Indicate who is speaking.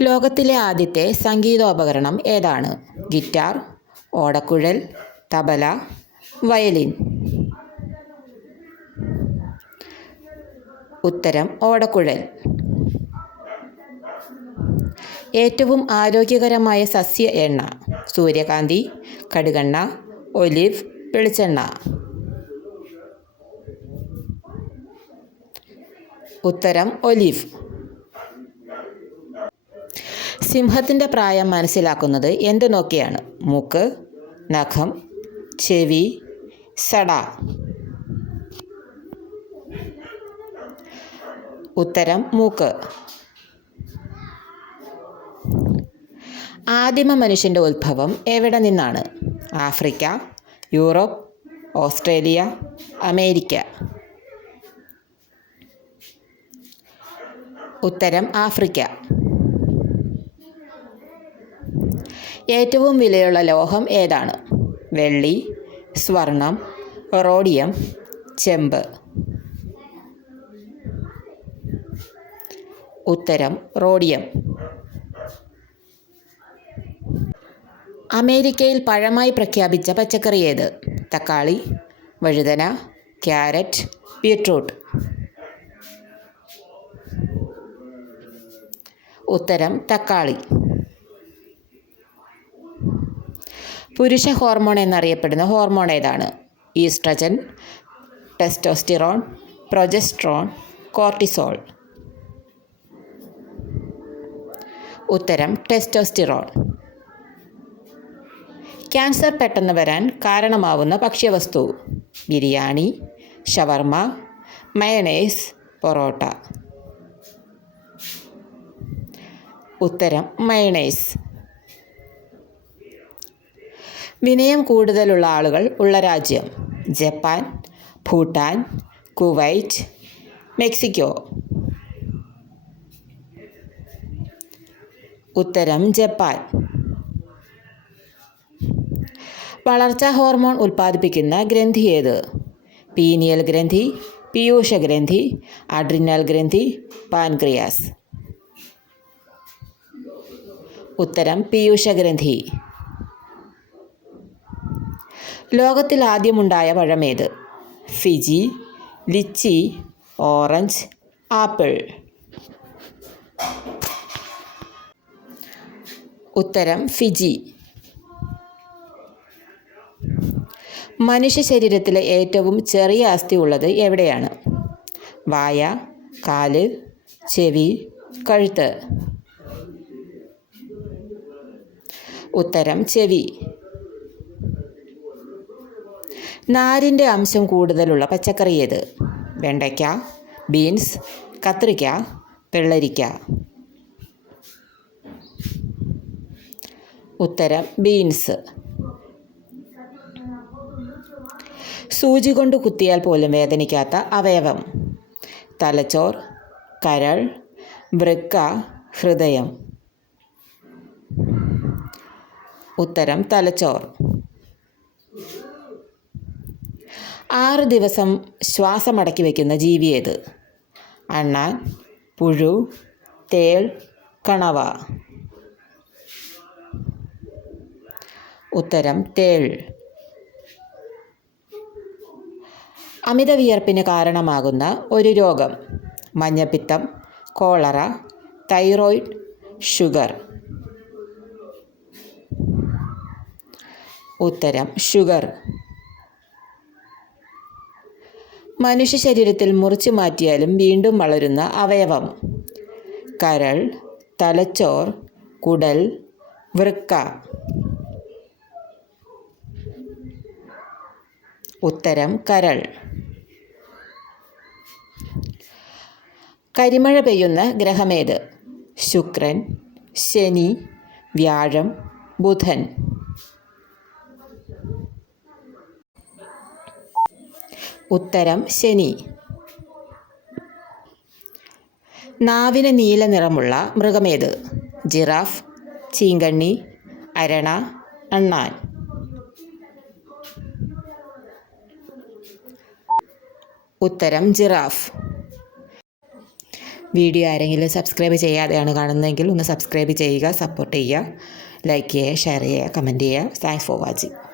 Speaker 1: ലോകത്തിലെ ആദ്യത്തെ സംഗീതോപകരണം ഏതാണ്? ഗിറ്റാർ ഓടക്കുഴൽ തബല വയലിൻ. ഉത്തരം ഓടക്കുഴൽ. ഏറ്റവും ആരോഗ്യകരമായ സസ്യ എണ്ണ സൂര്യകാന്തി കടുകെണ്ണ ഒലിവ് വെളിച്ചെണ്ണ. ഉത്തരം ഒലിവ്. സിംഹത്തിന്റെ പ്രായം മനസ്സിലാക്കുന്നത് എന്ത് നോക്കിയാണ്? മൂക്ക് നഖം ചെവി സട. ഉത്തരം മൂക്ക്. ആദിമ മനുഷ്യന്റെ ഉത്ഭവം എവിടെ നിന്നാണ്? Africa Europe Australia America. ഉത്തരം ആഫ്രിക്ക. ഏറ്റവും വിലയുള്ള ലോഹം ഏതാണ്? വെള്ളി സ്വർണം റോഡിയം ചെമ്പ്. ഉത്തരം റോഡിയം. അമേരിക്കയിൽ പഴമായി പ്രഖ്യാപിച്ച പച്ചക്കറി ഏത്? തക്കാളി വഴുതന ക്യാരറ്റ് ബീട്രൂട്ട് ഉത്തരം തക്കാളി. പുരുഷ ഹോർമോൺ എന്നറിയപ്പെടുന്ന ഹോർമോൺ ഏതാണ്? Oestrogen testosterone progesterone cortisol. ഉത്തരം ടെസ്റ്റോസ്റ്റിറോൺ. ക്യാൻസർ പെട്ടെന്ന് വരാൻ കാരണമാവുന്ന ഭക്ഷ്യവസ്തു ബിരിയാണി ഷവർമ മയണേസ് പൊറോട്ട. ഉത്തരം മയണൈസ്. വിനയം കൂടുതലുള്ള ആളുകൾ ഉള്ള രാജ്യം ജപ്പാൻ ഭൂട്ടാൻ കുവൈറ്റ് മെക്സിക്കോ. ഉത്തരം ജപ്പാൻ. വളർച്ചാ ഹോർമോൺ ഉൽപ്പാദിപ്പിക്കുന്ന ഗ്രന്ഥി ഏത്? പീനിയൽ ഗ്രന്ഥി പീയൂഷ ഗ്രന്ഥി അഡ്രിനൽ ഗ്രന്ഥി പാൻക്രിയാസ്. ഉത്തരം പീയൂഷ ഗ്രന്ഥി. ലോകത്തിൽ ആദ്യമുണ്ടായ പഴമേത്? Fiji lychee orange apple. ഉത്തരം ഫിജി. മനുഷ്യ ശരീരത്തിലെ ഏറ്റവും ചെറിയ അസ്ഥി ഉള്ളത് എവിടെയാണ്? വായ കാൽ ചെവി കഴുത്ത്. ഉത്തരം ചെവി. നാരിന്റെ അംശം കൂടുതലുള്ള പച്ചക്കറി ഏത്? വെണ്ടയ്ക്ക ബീൻസ് കത്രിക്ക വെള്ളരിക്ക. ഉത്തരം ബീൻസ്. സൂചി കൊണ്ട് കുത്തിയാൽ പോലും വേദനിക്കാത്ത അവയവം. തലച്ചോർ കരൾ വൃക്ക ഹൃദയം. ഉത്തരം തലച്ചോർ. ആറ് ദിവസം ശ്വാസമടക്കി വയ്ക്കുന്ന ജീവിയേത് അണ്ണാൻ പുഴു തേൾ കണവ. ഉത്തരം തേൾ. അമിത വിയർപ്പിന് കാരണമാകുന്ന ഒരു രോഗം മഞ്ഞപ്പിത്തം കോളറ തൈറോയിഡ് ഷുഗർ. ഉത്തരം ഷുഗർ. മനുഷ്യ ശരീരത്തിൽ മുറിച്ചു മാറ്റിയാലും വീണ്ടും വളരുന്ന അവയവം. കരൾ തലച്ചോർ കുടൽ വൃക്ക. ഉത്തരം കരൾ. കരിമഴ പെയ്യുന്ന ഗ്രഹമേത്? ശുക്രൻ ശനി വ്യാഴം ബുധൻ. ഉത്തരം ശനി. നാവിന് നീല നിറമുള്ള മൃഗമേത്? ജിറാഫ് ചീങ്കണ്ണി അരണ അണ്ണാൻ. ഉത്തരം ജിറാഫ്. വീഡിയോ ആരെങ്കിലും സബ്സ്ക്രൈബ് ചെയ്യാതെയാണ് കാണുന്നതെങ്കിൽ ഒന്ന് സബ്സ്ക്രൈബ് ചെയ്യുക സപ്പോർട്ട് ചെയ്യുക ലൈക്ക് ചെയ്യുക ഷെയർ ചെയ്യുക കമന്റ് ചെയ്യുക. Thanks for watching.